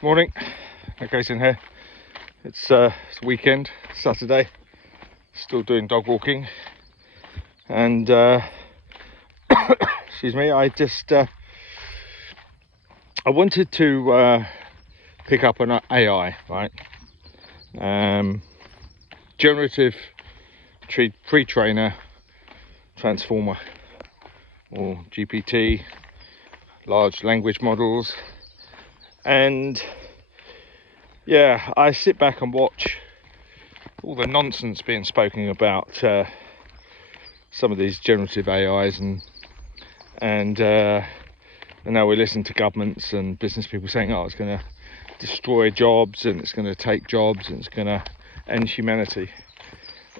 Morning. Okay, in here. It's weekend, Saturday. Still doing dog walking, and excuse me. I wanted to pick up an AI, right? Generative Pre Trained Transformer, or GPT, large language models. And yeah, I sit back and watch all the nonsense being spoken about some of these generative AIs, and now we listen to governments and business people saying, oh, it's going to destroy jobs, and it's going to take jobs, and it's going to end humanity.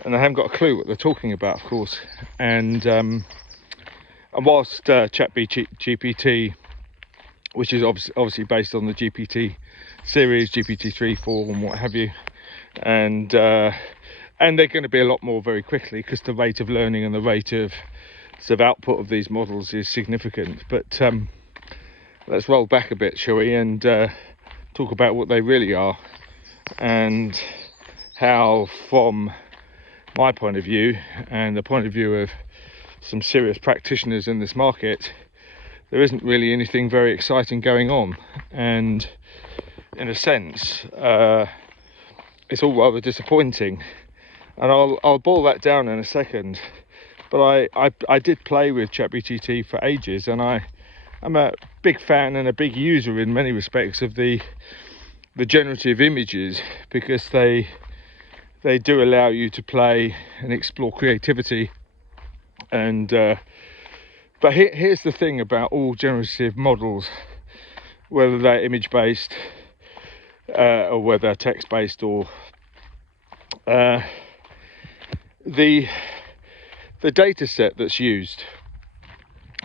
And I haven't got a clue what they're talking about, of course. And whilst ChatGPT, which is obviously based on the GPT series, GPT-3, 4, and what have you, and they're going to be a lot more very quickly, because the rate of learning and the rate of sort of output of these models is significant. But let's roll back a bit, shall we, and talk about what they really are, and how, from my point of view and the point of view of some serious practitioners in this market, there isn't really anything very exciting going on. And in a sense, it's all rather disappointing, and I'll boil that down in a second. But I did play with ChatGPT for ages, and I'm a big fan and a big user in many respects of the generative images, because they do allow you to play and explore creativity. And but here's the thing about all generative models, whether they're image based or whether they're text based, or the data set that's used,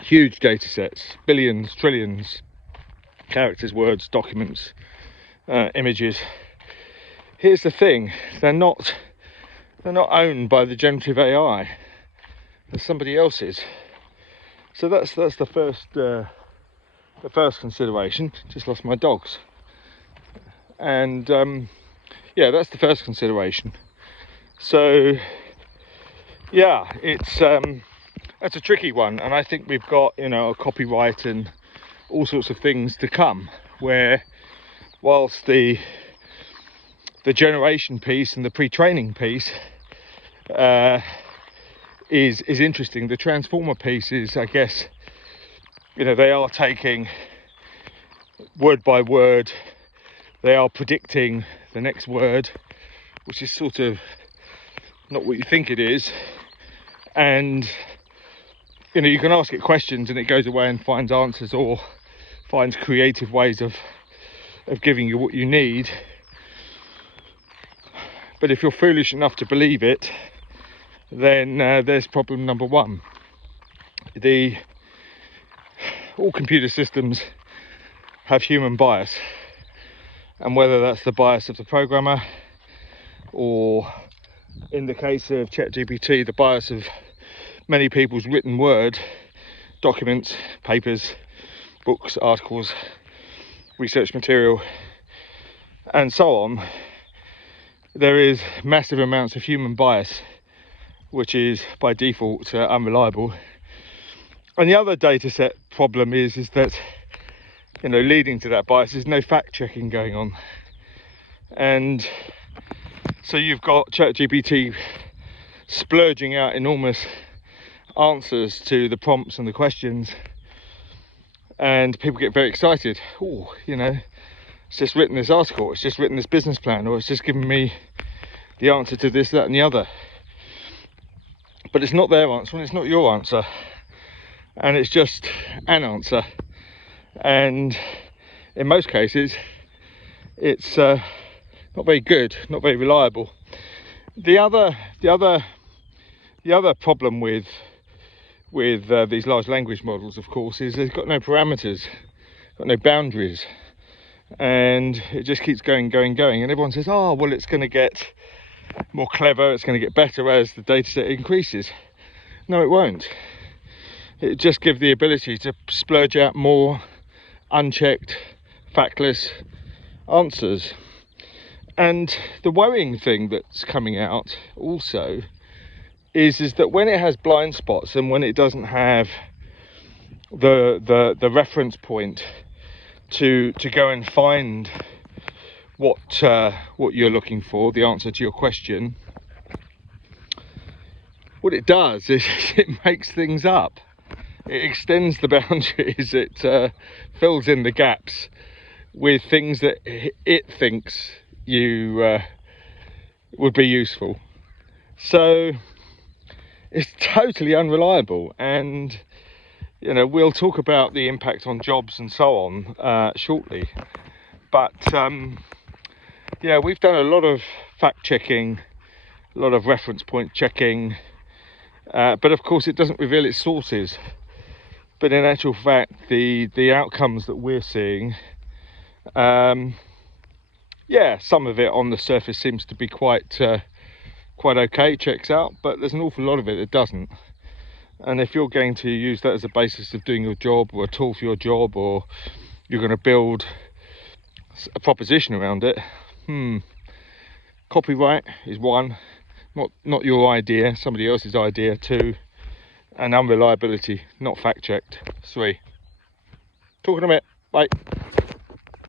huge data sets, billions, trillions, characters, words, documents, images. Here's the thing: they're not owned by the generative AI. They're somebody else's. So that's the first consideration. Just lost my dogs. And yeah, that's the first consideration. So yeah, that's a tricky one, and I think we've got, a copyright and all sorts of things to come, where whilst the generation piece and the pre-training piece is interesting, the transformer piece is, I guess, they are taking word by word, they are predicting the next word, which is sort of not what you think it is. And you can ask it questions and it goes away and finds answers, or finds creative ways of giving you what you need. But if you're foolish enough to believe it, then there's problem number one. All computer systems have human bias, and whether that's the bias of the programmer, or in the case of ChatGPT, the bias of many people's written word, documents, papers, books, articles, research material, and so on, there is massive amounts of human bias, which is by default unreliable. And the other data set problem is that, leading to that bias is no fact checking going on. And so you've got ChatGPT splurging out enormous answers to the prompts and the questions, and people get very excited. Oh, it's just written this article, it's just written this business plan, or it's just given me the answer to this, that, and the other. But it's not their answer, and it's not your answer, and it's just an answer. And in most cases, it's not very good, not very reliable. The other problem with these large language models, of course, is they've got no parameters, got no boundaries, and it just keeps going. And everyone says, oh, well, it's going to get more clever, it's going to get better as the data set increases. No, it won't. It just gives the ability to splurge out more unchecked, factless answers. And the worrying thing that's coming out also is that when it has blind spots and when it doesn't have the reference point to go and find what you're looking for, the answer to your question, what it does is it makes things up. It extends the boundaries, it fills in the gaps with things that it thinks you would be useful. So it's totally unreliable, and we'll talk about the impact on jobs and so on shortly. But yeah, we've done a lot of fact checking, a lot of reference point checking, but of course it doesn't reveal its sources. But in actual fact, the outcomes that we're seeing, yeah, some of it on the surface seems to be quite okay, checks out, but there's an awful lot of it that doesn't. And if you're going to use that as a basis of doing your job, or a tool for your job, or you're going to build a proposition around it, copyright is one, not your idea, somebody else's idea. Two, and unreliability, not fact checked. Three. Talking a bit. Bye.